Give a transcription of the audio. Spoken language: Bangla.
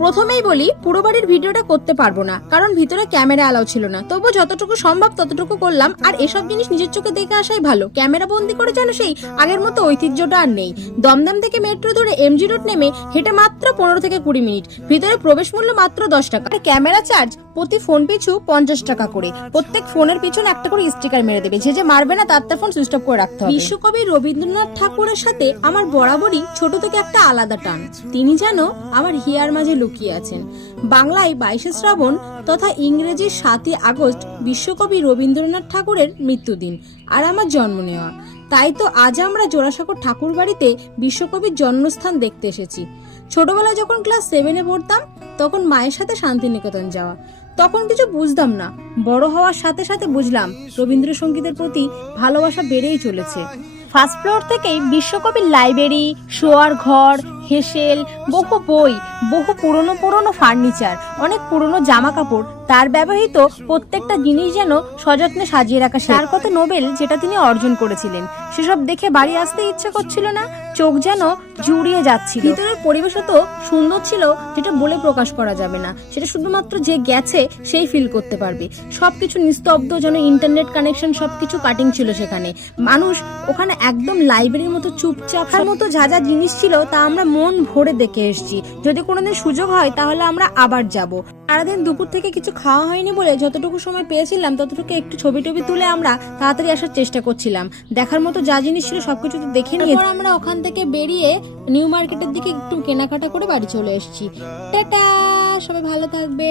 প্রথমেই বলি, পুরো বাড়ির ভিডিওটা করতে পারবো না, কারণ ভিতরে ক্যামেরা অ্যালাউ ছিল না। তবু যতটুকু সম্ভব ততটুকু করলাম। আর এসব জিনিস নিজের চোখে দেখে আসাই ভালো। ক্যামেরা বন্দি করে যেন সেই আগের মতো ঐতিহ্যটা আর নেই। দমদম থেকে মেট্রো ধরে এমজি রোড নেমে হেঁটে মাত্র 15 থেকে 20 মিনিট। ভিতরে প্রবেশ মূল্য মাত্র 10 টাকা। আর ক্যামেরা চার্জ প্রতি ফোন পিছু 50 টাকা করে। প্রত্যেক ফোনের পিছনে একটা করে স্টিকার মেরে দেবে। যে মারবে না তার ফোন সুইচ অফ করে রাখতে হবে। বিশ্বকবি রবীন্দ্রনাথ ঠাকুরের সাথে আমার বরাবরই ছোট থেকে একটা আলাদা টান। তিনি যেন আমার হিয়ার মাঝে লুকিয়ে আছেন। বাংলায় 22শে শ্রাবণ তথা ইংরেজির 7ই আগস্ট বিশ্বকবি রবীন্দ্রনাথ ঠাকুরের মৃত্যুদিন আর আমার জন্ম নেওয়া। তাই তো আজ আমরা জোড়াসাঁকোর ঠাকুর বাড়িতে বিশ্বকবির জন্মস্থান দেখতে এসেছি। ছোটবেলায় যখন ক্লাস 7-এ পড়তাম তখন মায়ের সাথে শান্তিনিকেতন যাওয়া। তখন কিছু বুঝতাম না। বড় হওয়ার সাথে সাথে বুঝলাম রবীন্দ্রসঙ্গীতের প্রতি ভালোবাসা বেড়েই চলেছে। ফার্স্ট ফ্লোর থেকেই বিশ্বকবির লাইব্রেরি, শোয়ার ঘর, হেসেল, বহু বই, বহু পুরনো ফার্নিচার, অনেক পুরনো জামা কাপড়, তার ব্যবহৃত প্রত্যেকটা জিনিস যেন সযত্নে সাজিয়ে রাখা। তার কত নোবেল যেটা তিনি অর্জন করেছিলেন, সেসব দেখে বাড়ি আসতে ইচ্ছে করছিল না। চোখ যেন জুড়িয়ে যাচ্ছিল। ভিতরের পরিবেশ তো সুন্দর ছিল যেটা বলে প্রকাশ করা যাবে না। সেটা শুধুমাত্র যে গেছে সেই ফিল করতে পারবে। সবকিছু নিস্তব্ধ, যেন ইন্টারনেট কানেকশন, সবকিছু কাটিং ছিল সেখানে। মানুষ ওখানে একদম লাইব্রেরির মতো চুপচাপ। তার মতো যা যা জিনিস ছিল তা আমরা মন ভরে দেখে এসেছি। যদি কোনোদিন সুযোগ হয় তাহলে আমরা আবার যাব। সারাদিন দুপুর থেকে কিছু খাওয়া হয়নি বলে যতটুকু সময় পেয়েছিলাম ততটুকু একটু ছবি টবি তুলে আমরা তাড়াতাড়ি আসার চেষ্টা করছিলাম। দেখার মতো যা জিনিস ছিল সবকিছু তো দেখে নিয়ে আমরা ওখান থেকে বেরিয়ে নিউ মার্কেটের দিকে একটু কেনাকাটা করে বাড়ি চলে এসেছি। টাটা, সবাই ভালো থাকবে।